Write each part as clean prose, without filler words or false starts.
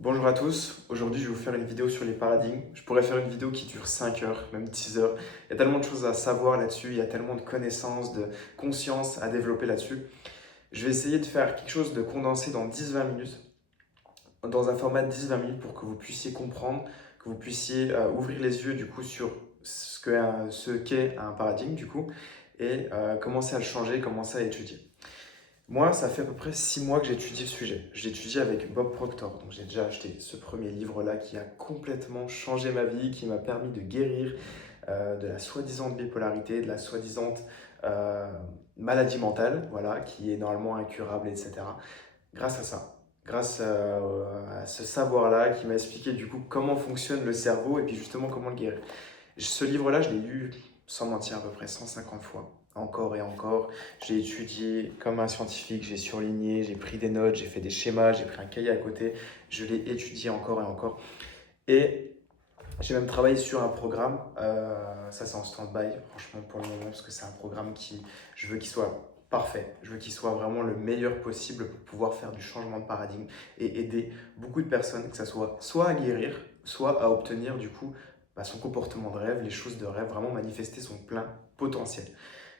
Bonjour à tous, aujourd'hui je vais vous faire une vidéo sur les paradigmes. Je pourrais faire une vidéo qui dure 5 heures, même 10 heures. Il y a tellement de choses à savoir là-dessus, il y a tellement de connaissances, de conscience à développer là-dessus. Je vais essayer de faire quelque chose de condensé dans 10-20 minutes, dans un format de 10-20 minutes pour que vous puissiez comprendre, que vous puissiez ouvrir les yeux du coup sur ce qu'est un paradigme du coup, et commencer à le changer, commencer à étudier. Moi, ça fait à peu près 6 mois que j'étudie le sujet. J'étudie avec Bob Proctor. Donc, j'ai déjà acheté ce premier livre-là qui a complètement changé ma vie, qui m'a permis de guérir de la soi-disant bipolarité, de la soi-disant euh, maladie mentale, voilà, qui est normalement incurable, etc. Grâce à ça, grâce à ce savoir-là qui m'a expliqué du coup comment fonctionne le cerveau et puis justement comment le guérir. Ce livre-là, je l'ai lu, sans mentir, à peu près 150 fois, encore et encore. J'ai étudié comme un scientifique, j'ai surligné, j'ai pris des notes, j'ai fait des schémas, j'ai pris un cahier à côté. Je l'ai étudié encore et encore. Et j'ai même travaillé sur un programme. Ça, c'est en stand-by, franchement, pour le moment, parce que c'est un programme je veux qu'il soit parfait. Je veux qu'il soit vraiment le meilleur possible pour pouvoir faire du changement de paradigme et aider beaucoup de personnes, que ça soit à guérir, soit à obtenir du coup son comportement de rêve, les choses de rêve, vraiment manifester son plein potentiel.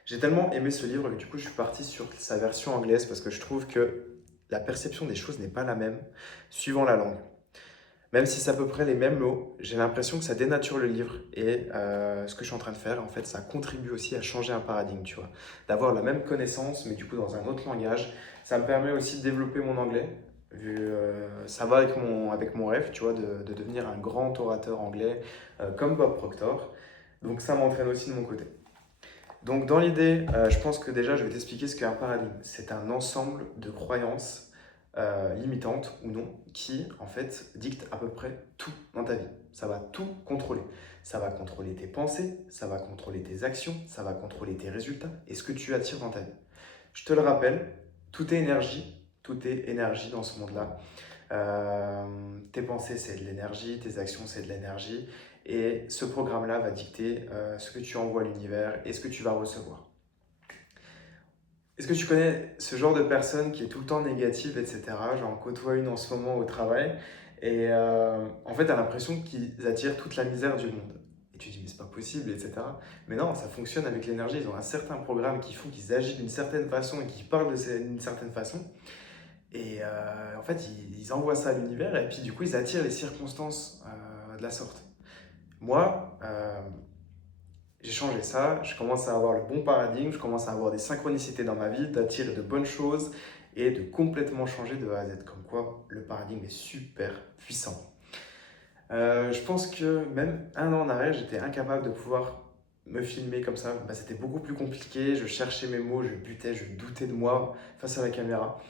J'ai tellement aimé ce livre que du coup je suis parti sur sa version anglaise parce que je trouve que la perception des choses n'est pas la même suivant la langue. Même si c'est à peu près les mêmes mots, j'ai l'impression que ça dénature le livre et ce que je suis en train de faire, en fait, ça contribue aussi à changer un paradigme, tu vois. D'avoir la même connaissance, mais du coup dans un autre langage. Ça me permet aussi de développer mon anglais, ça va avec mon rêve, tu vois, de devenir un grand orateur anglais comme Bob Proctor. Donc ça m'entraîne aussi de mon côté. Donc dans l'idée, je pense que déjà je vais t'expliquer ce qu'est un paradigme. C'est un ensemble de croyances limitantes ou non qui en fait dictent à peu près tout dans ta vie. Ça va tout contrôler. Ça va contrôler tes pensées, ça va contrôler tes actions, ça va contrôler tes résultats et ce que tu attires dans ta vie. Je te le rappelle, tout est énergie dans ce monde-là. Tes pensées, c'est de l'énergie, tes actions, c'est de l'énergie. Et ce programme-là va dicter ce que tu envoies à l'univers et ce que tu vas recevoir. Est-ce que tu connais ce genre de personne qui est tout le temps négative, etc. J'en côtoie une en ce moment au travail. Et en fait, tu as l'impression qu'ils attirent toute la misère du monde. Et tu dis, mais c'est pas possible, etc. Mais non, ça fonctionne avec l'énergie. Ils ont un certain programme qui font qu'ils agissent d'une certaine façon et qu'ils parlent d'une certaine façon. Et en fait, ils envoient ça à l'univers et puis du coup, ils attirent les circonstances de la sorte. Moi, j'ai changé ça, je commence à avoir le bon paradigme, je commence à avoir des synchronicités dans ma vie, d'attirer de bonnes choses et de complètement changer de A à Z. Comme quoi, le paradigme est super puissant. Je pense que même un an en arrière, j'étais incapable de pouvoir me filmer comme ça. C'était beaucoup plus compliqué, je cherchais mes mots, je butais, je doutais de moi face à la caméra.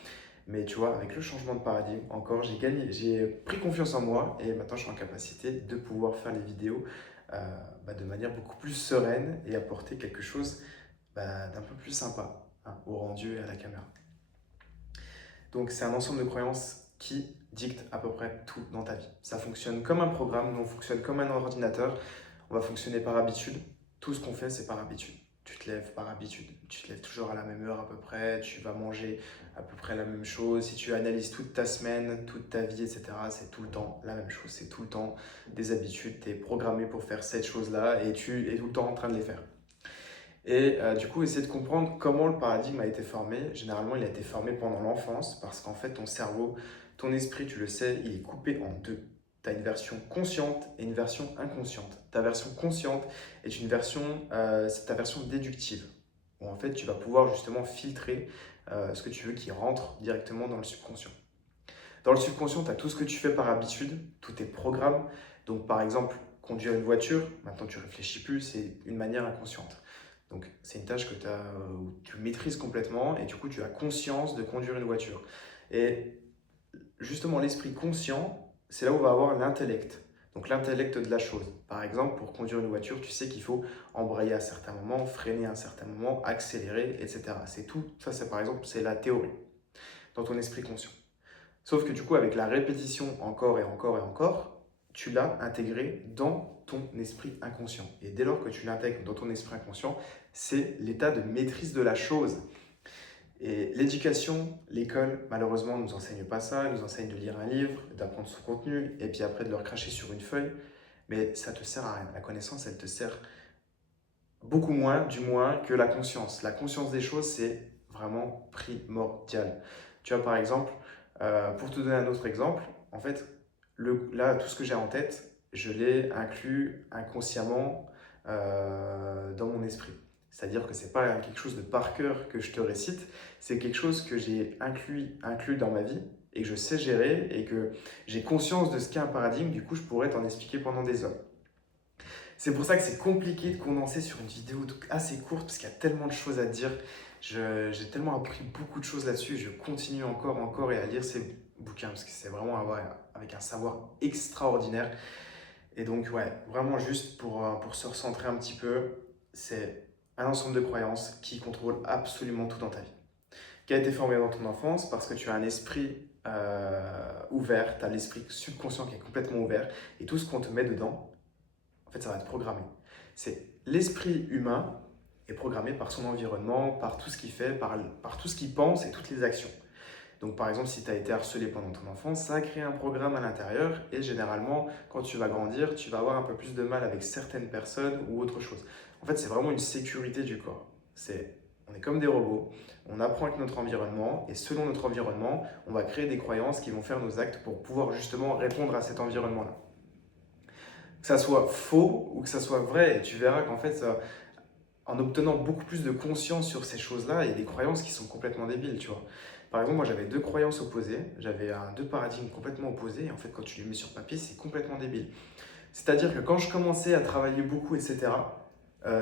Mais tu vois, avec le changement de paradigme, encore, j'ai gagné, j'ai pris confiance en moi et maintenant je suis en capacité de pouvoir faire les vidéos de manière beaucoup plus sereine et apporter quelque chose d'un peu plus sympa au rendu et à la caméra. Donc c'est un ensemble de croyances qui dicte à peu près tout dans ta vie. Ça fonctionne comme un programme, nous on fonctionne comme un ordinateur, on va fonctionner par habitude. Tout ce qu'on fait, c'est par habitude. Tu te lèves par habitude, tu te lèves toujours à la même heure à peu près, tu vas manger à peu près la même chose. Si tu analyses toute ta semaine, toute ta vie, etc., c'est tout le temps la même chose. C'est tout le temps des habitudes, tu es programmé pour faire cette chose-là et tu es tout le temps en train de les faire. Et du coup, essayer de comprendre comment le paradigme a été formé. Généralement, il a été formé pendant l'enfance parce qu'en fait, ton cerveau, ton esprit, tu le sais, il est coupé en deux. Tu as une version consciente et une version inconsciente. Ta version consciente est c'est ta version déductive, où en fait, tu vas pouvoir justement filtrer ce que tu veux qui rentre directement dans le subconscient. Dans le subconscient, tu as tout ce que tu fais par habitude, tous tes programmes. Donc, par exemple, conduire une voiture, maintenant tu réfléchis plus, c'est une manière inconsciente. Donc, c'est une tâche où tu maîtrises complètement et du coup, tu as conscience de conduire une voiture. Et justement, l'esprit conscient, c'est là où on va avoir l'intellect. Donc, l'intellect de la chose. Par exemple, pour conduire une voiture, tu sais qu'il faut embrayer à certains moments, freiner à un certain moment, accélérer, etc. C'est tout. Ça, c'est par exemple, c'est la théorie dans ton esprit conscient. Sauf que du coup, avec la répétition encore et encore et encore, tu l'as intégré dans ton esprit inconscient. Et dès lors que tu l'intègres dans ton esprit inconscient, c'est l'état de maîtrise de la chose. Et l'éducation, l'école, malheureusement, ne nous enseigne pas ça. Elle nous enseigne de lire un livre, d'apprendre son contenu, et puis après de le recracher sur une feuille. Mais ça te sert à rien. La connaissance, elle te sert beaucoup moins, du moins, que la conscience. La conscience des choses, c'est vraiment primordial. Tu vois, par exemple, pour te donner un autre exemple, en fait, là, tout ce que j'ai en tête, je l'ai inclus inconsciemment dans mon esprit. C'est-à-dire que ce n'est pas quelque chose de par cœur que je te récite, c'est quelque chose que j'ai inclus dans ma vie et que je sais gérer et que j'ai conscience de ce qu'est un paradigme. Du coup, je pourrais t'en expliquer pendant des heures. C'est pour ça que c'est compliqué de condenser sur une vidéo assez courte parce qu'il y a tellement de choses à dire. J'ai tellement appris beaucoup de choses là-dessus. Je continue encore et à lire ces bouquins parce que c'est vraiment avec un savoir extraordinaire. Et donc, ouais, vraiment juste pour se recentrer un petit peu, c'est un ensemble de croyances qui contrôle absolument tout dans ta vie. Qui a été formé dans ton enfance parce que tu as un esprit ouvert, tu as l'esprit subconscient qui est complètement ouvert et tout ce qu'on te met dedans, en fait, ça va être programmé. C'est l'esprit humain est programmé par son environnement, par tout ce qu'il fait, par tout ce qu'il pense et toutes les actions. Donc par exemple, si tu as été harcelé pendant ton enfance, ça a créé un programme à l'intérieur et généralement, quand tu vas grandir, tu vas avoir un peu plus de mal avec certaines personnes ou autre chose. En fait, c'est vraiment une sécurité du corps. On est comme des robots, on apprend avec notre environnement et selon notre environnement, on va créer des croyances qui vont faire nos actes pour pouvoir justement répondre à cet environnement-là. Que ça soit faux ou que ça soit vrai, et tu verras qu'en fait, en obtenant beaucoup plus de conscience sur ces choses-là, il y a des croyances qui sont complètement débiles, tu vois. Par exemple, moi j'avais deux croyances opposées, j'avais deux paradigmes complètement opposés, et en fait quand tu les mets sur papier, c'est complètement débile. C'est-à-dire que quand je commençais à travailler beaucoup, etc.,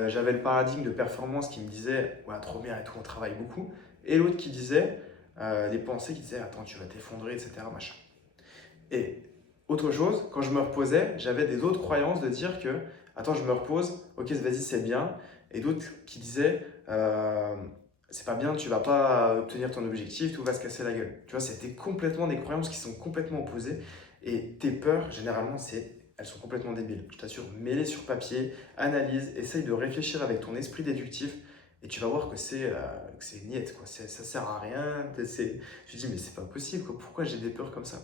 j'avais le paradigme de performance qui me disait ouais, trop bien et tout, on travaille beaucoup, et l'autre qui disait, les pensées qui disaient attends, tu vas t'effondrer, etc., machin. Et autre chose, quand je me reposais, j'avais des autres croyances de dire que attends, je me repose, ok, vas-y, c'est bien. Et d'autres qui disaient c'est pas bien, tu vas pas obtenir ton objectif, tout va se casser la gueule. Tu vois, c'était complètement des croyances qui sont complètement opposées. Et tes peurs, généralement, elles sont complètement débiles. Je t'assure, mets-les sur papier, analyse, essaye de réfléchir avec ton esprit déductif. Et tu vas voir que c'est niette, quoi. Ça sert à rien. Tu te dis, mais c'est pas possible, quoi. Pourquoi j'ai des peurs comme ça?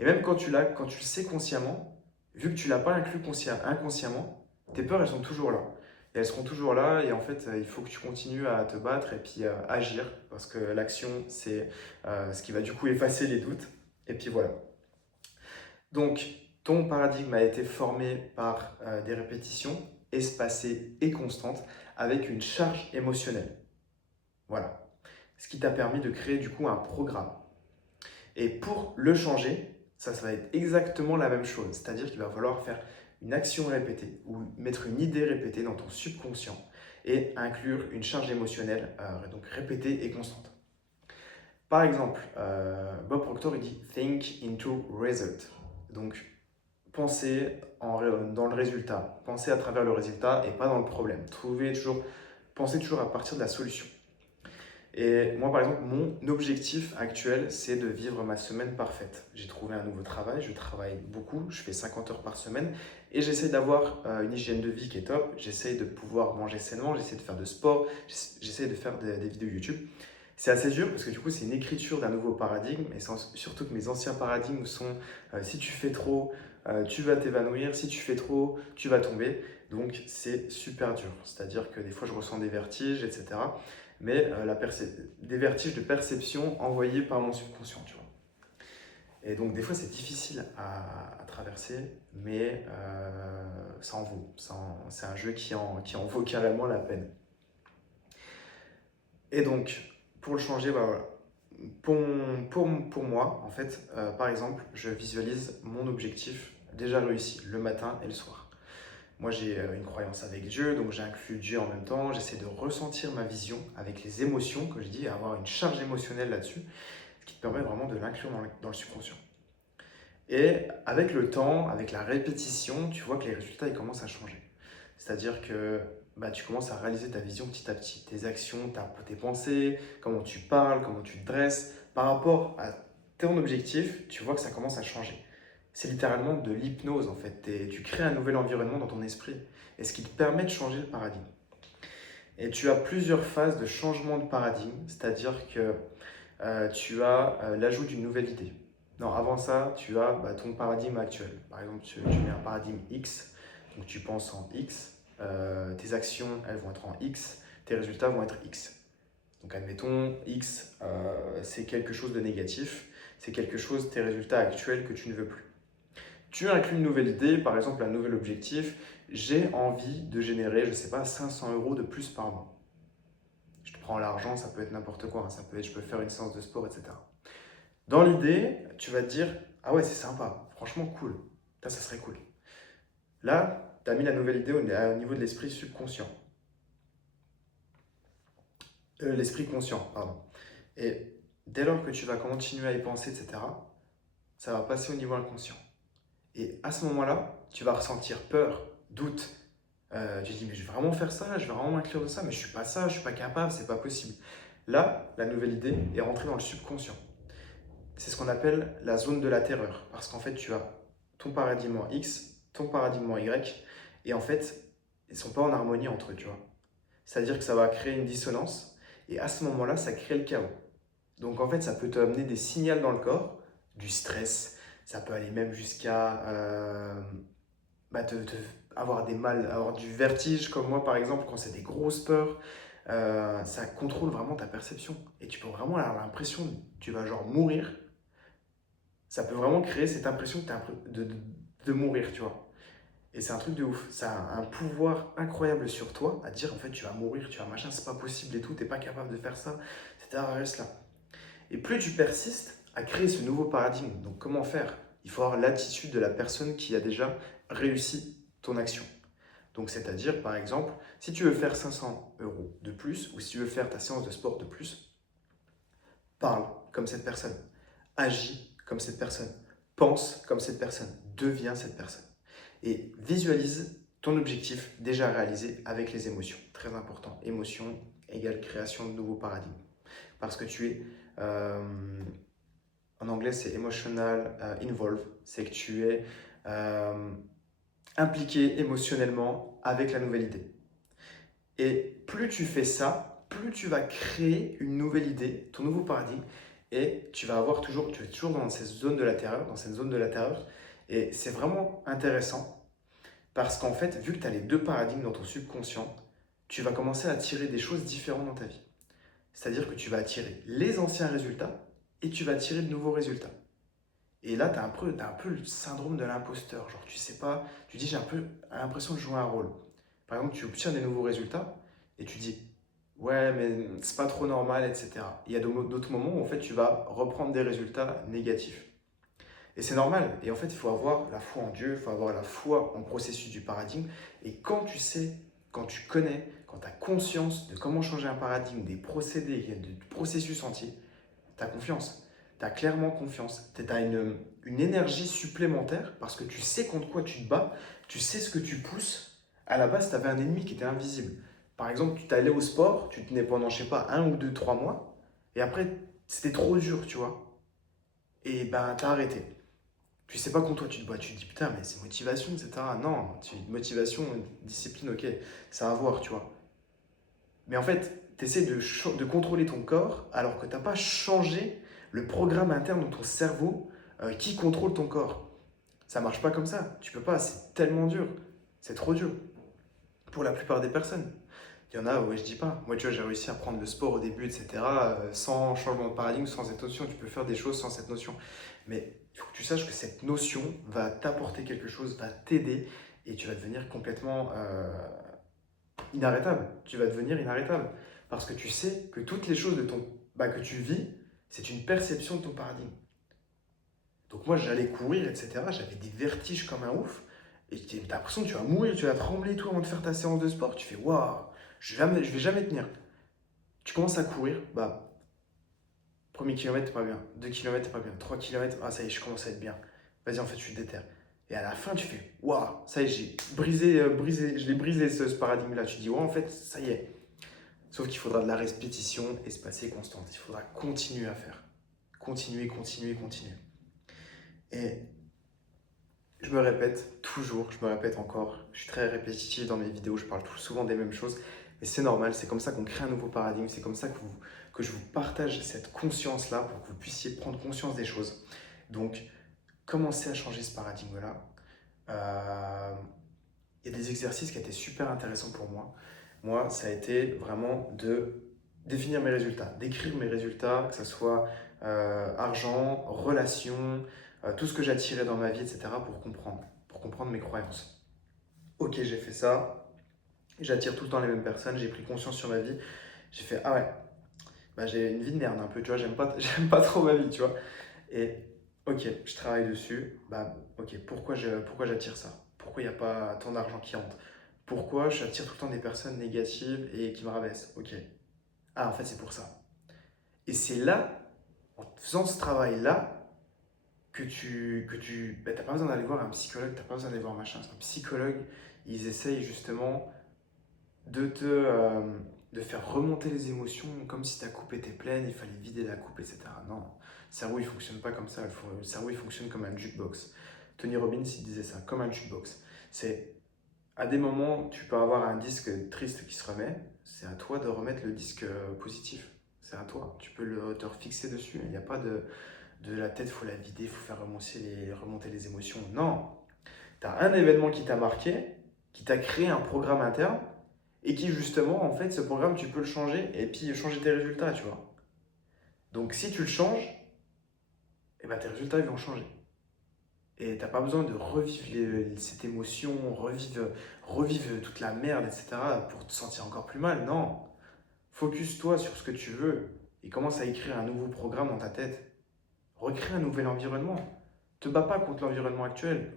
Et même quand tu le sais consciemment, vu que tu l'as pas inclus inconsciemment, tes peurs, elles sont toujours là. Et elles seront toujours là, et en fait, il faut que tu continues à te battre et puis agir, parce que l'action, c'est ce qui va du coup effacer les doutes. Et puis voilà. Donc, ton paradigme a été formé par des répétitions espacées et constantes avec une charge émotionnelle. Voilà. Ce qui t'a permis de créer du coup un programme. Et pour le changer, ça va être exactement la même chose. C'est-à-dire qu'il va falloir faire une action répétée ou mettre une idée répétée dans ton subconscient et inclure une charge émotionnelle donc répétée et constante. Par exemple, Bob Proctor il dit Think into result. Donc, pensez dans le résultat, pensez à travers le résultat et pas dans le problème. Pensez toujours à partir de la solution. Et moi, par exemple, mon objectif actuel, c'est de vivre ma semaine parfaite. J'ai trouvé un nouveau travail, je travaille beaucoup, je fais 50 heures par semaine et j'essaie d'avoir une hygiène de vie qui est top. J'essaie de pouvoir manger sainement, j'essaie de faire de sport, j'essaie de faire des vidéos YouTube. C'est assez dur parce que du coup, c'est une écriture d'un nouveau paradigme et surtout que mes anciens paradigmes sont si tu fais trop, tu vas t'évanouir, si tu fais trop, tu vas tomber. Donc, c'est super dur. C'est-à-dire que des fois, je ressens des vertiges, etc. Mais des vertiges de perception envoyés par mon subconscient, tu vois. Et donc, des fois, c'est difficile à traverser, mais ça en vaut. C'est un jeu qui en vaut carrément la peine. Et donc, pour le changer, bah voilà. Pour moi, en fait, par exemple, je visualise mon objectif déjà réussi le matin et le soir. Moi, j'ai une croyance avec Dieu, donc j'inclus Dieu en même temps. J'essaie de ressentir ma vision avec les émotions, que je dis, et avoir une charge émotionnelle là-dessus, ce qui te permet vraiment de l'inclure dans le subconscient. Et avec le temps, avec la répétition, tu vois que les résultats ils commencent à changer. C'est-à-dire que bah, tu commences à réaliser ta vision petit à petit, tes actions, tes pensées, comment tu parles, comment tu te dresses. Par rapport à ton objectif, tu vois que ça commence à changer. C'est littéralement de l'hypnose en fait. Tu crées un nouvel environnement dans ton esprit et ce qui te permet de changer le paradigme. Et tu as plusieurs phases de changement de paradigme, c'est-à-dire que tu as l'ajout d'une nouvelle idée. Non, avant ça, tu as ton paradigme actuel. Par exemple, tu mets un paradigme X, donc tu penses en X, tes actions, elles vont être en X, tes résultats vont être X. Donc admettons, X, c'est quelque chose de négatif, c'est quelque chose, tes résultats actuels que tu ne veux plus. Tu inclus une nouvelle idée, par exemple un nouvel objectif, j'ai envie de générer, je ne sais pas, 500 € de plus par mois. Je te prends l'argent, ça peut être n'importe quoi, hein. Ça peut être, je peux faire une séance de sport, etc. Dans l'idée, tu vas te dire, ah ouais, c'est sympa, franchement cool, ça serait cool. Là, tu as mis la nouvelle idée au niveau de l'esprit subconscient. L'esprit conscient, pardon. Et dès lors que tu vas continuer à y penser, etc., ça va passer au niveau inconscient. Et à ce moment-là, tu vas ressentir peur, doute. Tu te dis, mais je vais vraiment faire ça, je vais vraiment m'inclure de ça, mais je ne suis pas ça, je ne suis pas capable, c'est pas possible. Là, la nouvelle idée est rentrée dans le subconscient. C'est ce qu'on appelle la zone de la terreur. Parce qu'en fait, tu as ton paradigme en X, ton paradigme en Y, et en fait, ils ne sont pas en harmonie entre eux, tu vois. C'est-à-dire que ça va créer une dissonance, et à ce moment-là, ça crée le chaos. Donc en fait, ça peut te amener des signaux dans le corps, du stress, ça peut aller même jusqu'à avoir des mal, avoir du vertige, comme moi par exemple, quand c'est des grosses peurs, ça contrôle vraiment ta perception. Et tu peux vraiment avoir l'impression que tu vas genre mourir. Ça peut vraiment créer cette impression que tu as de mourir, tu vois. Et c'est un truc de ouf. Ça a un pouvoir incroyable sur toi, à dire en fait tu vas mourir, tu vas machin, c'est pas possible et tout, t'es pas capable de faire ça, etc. Reste là. Et plus tu persistes à créer ce nouveau paradigme, donc comment faire? Il faut avoir l'attitude de la personne qui a déjà réussi ton action. Donc c'est-à-dire par exemple, si tu veux faire 500 € de plus ou si tu veux faire ta séance de sport de plus, parle comme cette personne, agis comme cette personne, pense comme cette personne, deviens cette personne. Et visualise ton objectif déjà réalisé avec les émotions. Très important, émotion égale création de nouveaux paradigmes. Parce que tu es, en anglais c'est emotional involved, c'est que tu es impliqué émotionnellement avec la nouvelle idée. Et plus tu fais ça, plus tu vas créer une nouvelle idée, ton nouveau paradigme, et tu vas avoir toujours, tu es toujours dans cette zone de la terreur, dans cette zone de la terreur. Et c'est vraiment intéressant parce qu'en fait, vu que tu as les deux paradigmes dans ton subconscient, tu vas commencer à attirer des choses différentes dans ta vie. C'est-à-dire que tu vas attirer les anciens résultats et tu vas attirer de nouveaux résultats. Et là, tu as, un peu le syndrome de l'imposteur. Genre, tu sais pas, tu dis, j'ai un peu l'impression de jouer un rôle. Par exemple, tu obtiens des nouveaux résultats et tu dis, ouais, mais c'est pas trop normal, etc. Il y a d'autres moments où en fait, tu vas reprendre des résultats négatifs. Et c'est normal. Et en fait, il faut avoir la foi en Dieu, il faut avoir la foi en processus du paradigme. Et quand tu sais, quand tu connais, quand tu as conscience de comment changer un paradigme, des procédés, du processus entier, tu as confiance. Tu as clairement confiance. Tu as une énergie supplémentaire parce que tu sais contre quoi tu te bats, tu sais ce que tu pousses. À la base, tu avais un ennemi qui était invisible. Par exemple, tu t'allais au sport, tu tenais pendant, je sais pas, 1 ou 2, 3 mois, et après, c'était trop dur, tu vois. Et ben, tu as arrêté. Tu sais pas contre toi tu te bats, tu te dis putain, mais c'est motivation, etc. Non, motivation, discipline, ok, ça va voir, tu vois. Mais en fait, tu essaies de contrôler ton corps alors que tu n'as pas changé le programme interne de ton cerveau qui contrôle ton corps. Ça marche pas comme ça. Tu peux pas, c'est tellement dur. C'est trop dur pour la plupart des personnes. Il y en a, ouais, je dis pas. Moi, tu vois, j'ai réussi à prendre le sport au début, etc. Sans changement de paradigme, sans cette notion. Tu peux faire des choses sans cette notion. Mais il faut que tu saches que cette notion va t'apporter quelque chose, va t'aider et tu vas devenir complètement inarrêtable. Tu vas devenir inarrêtable. Parce que tu sais que toutes les choses que tu vis, c'est une perception de ton paradigme. Donc moi, j'allais courir, etc. J'avais des vertiges comme un ouf. Et tu as l'impression que tu vas mourir, tu vas trembler tout avant de faire ta séance de sport. Tu fais, waouh, je vais jamais tenir. Tu commences à courir, bah, premier kilomètre, pas bien. 2 kilomètres, pas bien. 3 kilomètres, ah ça y est, je commence à être bien. Vas-y, en fait, je suis déter. Et à la fin, tu fais, waouh, ça y est, j'ai brisé, je l'ai brisé ce paradigme-là. Tu dis, ouais, en fait, ça y est. Sauf qu'il faudra de la répétition espacée constante. Il faudra continuer à faire. Continuer, continuer, continuer. Et je me répète toujours, je me répète encore. Je suis très répétitif dans mes vidéos, je parle souvent des mêmes choses. Et c'est normal, c'est comme ça qu'on crée un nouveau paradigme, c'est comme ça que je vous partage cette conscience-là pour que vous puissiez prendre conscience des choses. Donc, commencez à changer ce paradigme-là. Il y a des exercices qui étaient super intéressants pour moi. Moi, ça a été vraiment de définir mes résultats, d'écrire mes résultats, que ce soit argent, relations, tout ce que j'attirais dans ma vie, etc., pour comprendre mes croyances. Ok, j'ai fait ça, j'attire tout le temps les mêmes personnes, j'ai pris conscience sur ma vie, j'ai fait, ah ouais, bah, j'ai une vie de merde un peu, tu vois, j'aime pas trop ma vie, tu vois. Et ok, je travaille dessus, bah ok, pourquoi j'attire ça? Pourquoi il n'y a pas tant d'argent qui rentre? Pourquoi j'attire tout le temps des personnes négatives et qui me rabaissent? Ok. Ah, en fait, c'est pour ça. Et c'est là, en faisant ce travail-là, t'as pas besoin d'aller voir un psychologue, t'as pas besoin d'aller voir machin. Un psychologue, ils essayent justement de de faire remonter les émotions comme si ta coupe était pleine, il fallait vider la coupe, etc. Non, le cerveau, il fonctionne pas comme ça. Le cerveau, il fonctionne comme un jukebox. Tony Robbins, il disait ça, comme un jukebox. C'est à des moments, tu peux avoir un disque triste qui se remet. C'est à toi de remettre le disque positif. C'est à toi. Tu peux te refixer dessus. Il n'y a pas de la tête, il faut la vider, il faut faire remonter les émotions. Non. Tu as un événement qui t'a marqué, qui t'a créé un programme interne, et qui justement, en fait, ce programme, tu peux le changer et puis changer tes résultats, tu vois. Donc si tu le changes, eh ben, tes résultats ils vont changer. Et t'as pas besoin de revivre cette émotion, revivre toute la merde, etc. pour te sentir encore plus mal. Non. Focus-toi sur ce que tu veux et commence à écrire un nouveau programme dans ta tête. Recrée un nouvel environnement. Te bats pas contre l'environnement actuel.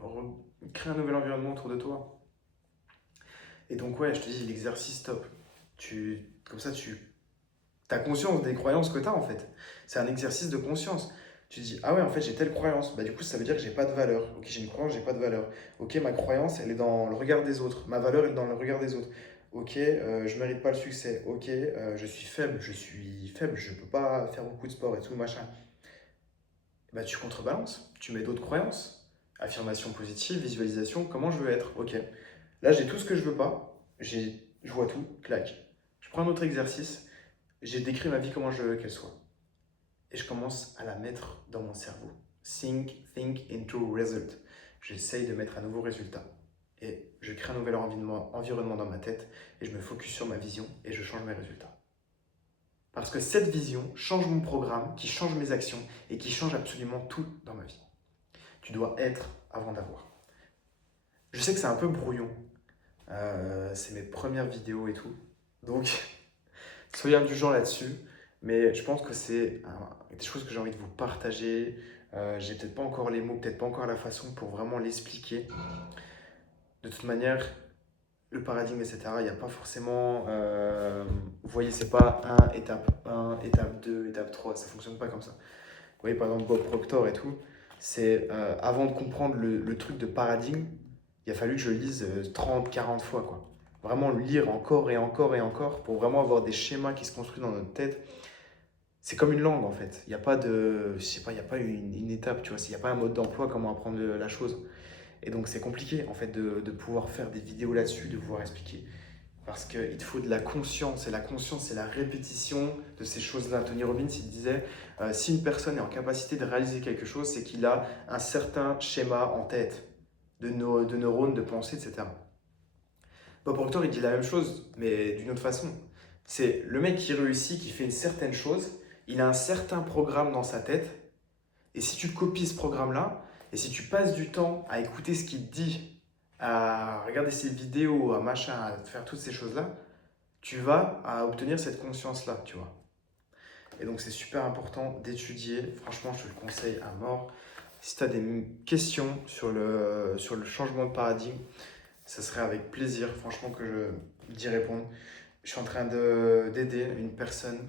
Crée un nouvel environnement autour de toi. Et donc ouais, je te dis, l'exercice top. Comme ça, tu as conscience des croyances que tu as en fait. C'est un exercice de conscience. Tu te dis, ah ouais, en fait, j'ai telle croyance. Bah, du coup, ça veut dire que j'ai pas de valeur. Ok, j'ai une croyance, j'ai pas de valeur. Ok, ma croyance, elle est dans le regard des autres. Ma valeur, elle est dans le regard des autres. Ok, je mérite pas le succès. Ok, je suis faible, je peux pas faire beaucoup de sport et tout, machin. Bah, tu contrebalances. Tu mets d'autres croyances. Affirmation positive, visualisation, comment je veux être. Ok, là, j'ai tout ce que je veux pas. Je vois tout, clac. Je prends un autre exercice. J'ai décrit ma vie comment je veux qu'elle soit. Et je commence à la mettre dans mon cerveau. Think into result. J'essaye de mettre un nouveau résultat. Et je crée un nouvel environnement dans ma tête et je me focus sur ma vision et je change mes résultats. Parce que cette vision change mon programme, qui change mes actions et qui change absolument tout dans ma vie. Tu dois être avant d'avoir. Je sais que c'est un peu brouillon. C'est mes premières vidéos et tout. Donc, soyez indulgents là-dessus. Mais je pense que c'est des choses que j'ai envie de vous partager. J'ai peut-être pas encore les mots, peut-être pas encore la façon pour vraiment l'expliquer. De toute manière, le paradigme, etc., il n'y a pas forcément. Vous voyez, c'est pas étape 1, étape 2, étape 3. Ça fonctionne pas comme ça. Vous voyez, par exemple, Bob Proctor et tout. C'est avant de comprendre le truc de paradigme, il a fallu que je le lise 30, 40 fois, quoi. Vraiment le lire encore et encore et encore pour vraiment avoir des schémas qui se construisent dans notre tête. C'est comme une langue en fait. Il n'y a pas de, je sais pas, il y a pas une étape, tu vois. Il n'y a pas un mode d'emploi, comment apprendre la chose. Et donc c'est compliqué en fait de pouvoir faire des vidéos là-dessus, de pouvoir expliquer. Parce qu'il te faut de la conscience. Et la conscience, c'est la répétition de ces choses-là. Tony Robbins, il disait, si une personne est en capacité de réaliser quelque chose, c'est qu'il a un certain schéma en tête, de neurones, de pensée, etc. Bob Proctor, il dit la même chose, mais d'une autre façon. C'est le mec qui réussit, qui fait une certaine chose, il a un certain programme dans sa tête, et si tu copies ce programme-là, et si tu passes du temps à écouter ce qu'il te dit, à regarder ses vidéos, à machin, à faire toutes ces choses-là, tu vas à obtenir cette conscience-là, tu vois. Et donc c'est super important d'étudier, franchement je te le conseille à mort. Si tu as des questions sur le changement de paradigme, ça serait avec plaisir, franchement, que d'y répondre. Je suis en train d'aider une personne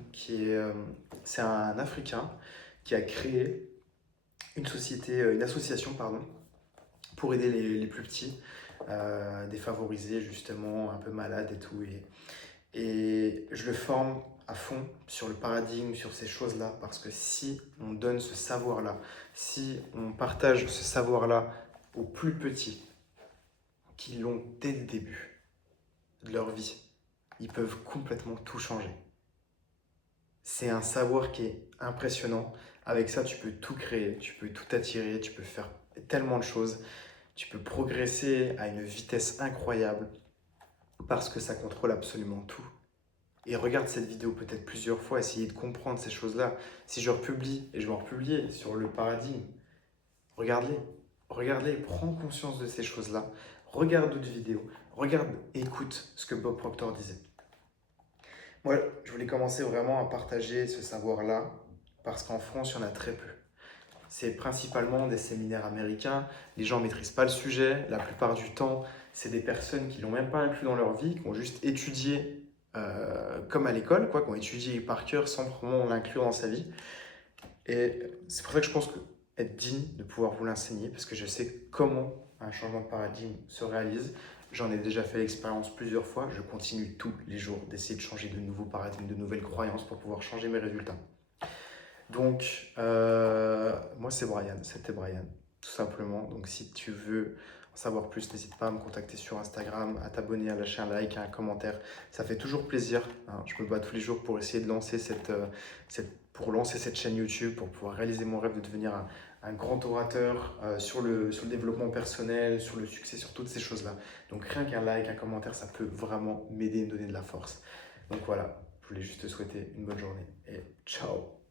c'est un Africain qui a créé une association, pardon, pour aider les plus petits, défavorisés justement, un peu malades et tout. Et je le forme à fond sur le paradigme, sur ces choses-là, parce que si on donne ce savoir-là, si on partage ce savoir-là aux plus petits, qui l'ont dès le début de leur vie, ils peuvent complètement tout changer. C'est un savoir qui est impressionnant. Avec ça, tu peux tout créer, tu peux tout attirer, tu peux faire tellement de choses. Tu peux progresser à une vitesse incroyable parce que ça contrôle absolument tout. Et regarde cette vidéo peut-être plusieurs fois, essayer de comprendre ces choses-là. Si je republie, et je vais en republier sur le paradigme, regarde-les, regarde-les, prends conscience de ces choses-là. Regarde d'autres vidéos, regarde, écoute ce que Bob Proctor disait. Moi, je voulais commencer vraiment à partager ce savoir-là parce qu'en France, il y en a très peu. C'est principalement des séminaires américains. Les gens ne maîtrisent pas le sujet. La plupart du temps, c'est des personnes qui ne l'ont même pas inclus dans leur vie, qui ont juste étudié comme à l'école, quoi, qui ont étudié par cœur sans vraiment l'inclure dans sa vie. Et c'est pour ça que je pense que être digne de pouvoir vous l'enseigner, parce que je sais comment un changement de paradigme se réalise. J'en ai déjà fait l'expérience plusieurs fois. Je continue tous les jours d'essayer de changer de nouveaux paradigmes, de nouvelles croyances pour pouvoir changer mes résultats. Donc, moi, c'est Brian, c'était Brian, tout simplement. Donc, si tu veux en savoir plus, n'hésite pas à me contacter sur Instagram, à t'abonner, à lâcher un like, un commentaire. Ça fait toujours plaisir, hein. Je me bats tous les jours pour essayer de lancer pour lancer cette chaîne YouTube, pour pouvoir réaliser mon rêve de devenir un grand orateur sur le développement personnel, sur le succès, sur toutes ces choses-là. Donc, rien qu'un like, un commentaire, ça peut vraiment m'aider et me donner de la force. Donc voilà, je voulais juste te souhaiter une bonne journée et ciao!